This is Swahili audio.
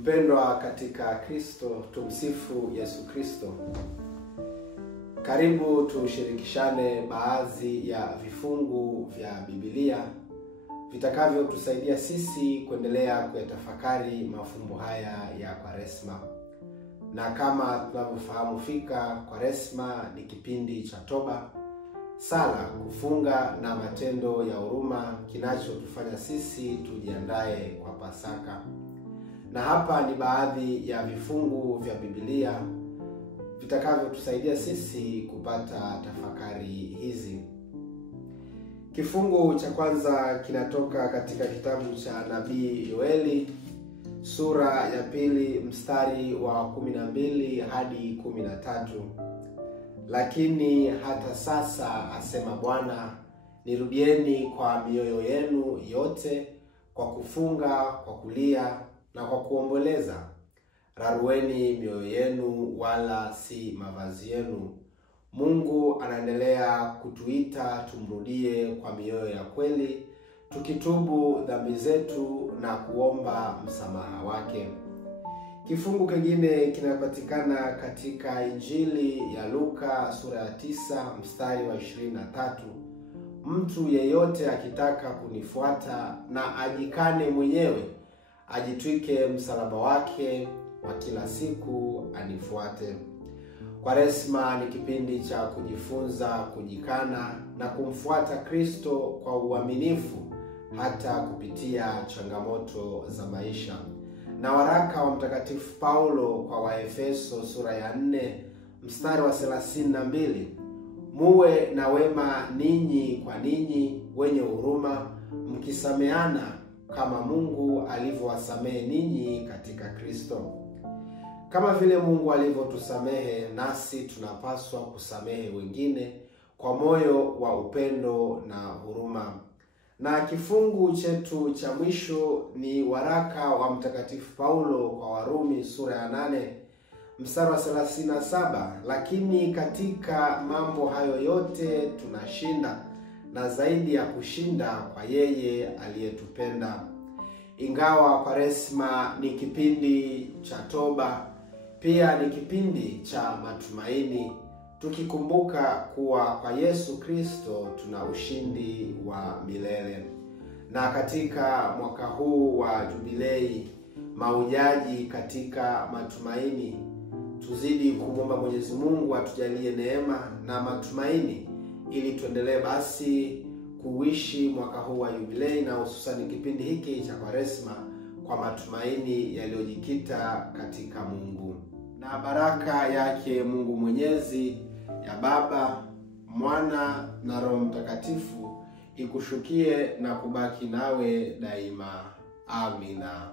Mpendwa katika Kristo, tumsifu Yesu Kristo. Karibu tushirikishane baadhi ya vifungu vya Biblia vitakavyo tusaidia sisi kuendelea kuyatafakari mafumbo haya ya Kwaresma. Na kama tunavyofahamu fika, Kwaresma ni kipindi cha toba, sala, kufunga na matendo ya huruma kinachotufanya sisi tujiandae kwa Pasaka. Na hapa ni baadhi ya vifungu vya Biblia vitakavyo tusaidia sisi kupata tafakari hizi. Kifungu cha kwanza kinatoka katika kitabu cha Nabii Yoeli, sura ya 2 mstari wa 12 hadi 13. Lakini hata sasa, asema Bwana, nirudieni kwa mioyo yenu yote, kwa kufunga, kwa kulia na kwa kuomboleza. Rarueni mioyo yenu, wala si mavazi yenu. Mungu anaendelea kutuita tumrudie kwa mioyo ya kweli, tukitubu dhambi zetu na kuomba msamaha wake. Kifungu kingine kinapatikana katika Injili ya Luka sura ya 9 mstari wa 23. Mtu yeyote akitaka kunifuata na ajikane mwenyewe, ajitwike msalaba wake wa kila siku anifuate. Kwaresma ni kipindi cha kujifunza kujikana na kumfuata Kristo kwa uaminifu hata kupitia changamoto za maisha. Na waraka wa Mtakatifu Paulo kwa Waefeso sura ya 4 mstari wa 32, muwe na wema ninyi kwa ninyi, wenye huruma, mkisameana kama Mungu alivyowasamehe ninyi katika Kristo. Kama vile Mungu alivyotusamehe, nasi tunapaswa kusamehe wengine kwa moyo wa upendo na huruma. Na kifungu chetu cha mwisho ni waraka wa Mtakatifu Paulo kwa Warumi sura ya 8 mstari wa 37. Lakini katika mambo hayo yote tunashinda, na zaidi ya kushinda, kwa yeye aliyetupenda. Ingawa Kwaresma ni kipindi cha toba, pia ni kipindi cha matumaini, tukikumbuka kuwa kwa Yesu Kristo tuna ushindi wa milele. Na katika mwaka huu wa jubilei, mahujaji katika matumaini, tuzidi kumwomba Mwenyezi Mungu atujalie neema na matumaini, ili tuendelee basi kuishi mwaka huu wa jubilei na hususan kipindi hiki cha Kwaresma kwa matumaini yaliyojikita katika Mungu. Na baraka yake Mungu Mwenyezi, ya Baba, Mwana na Roho Mtakatifu ikushukie na kubaki nawe daima. Amina.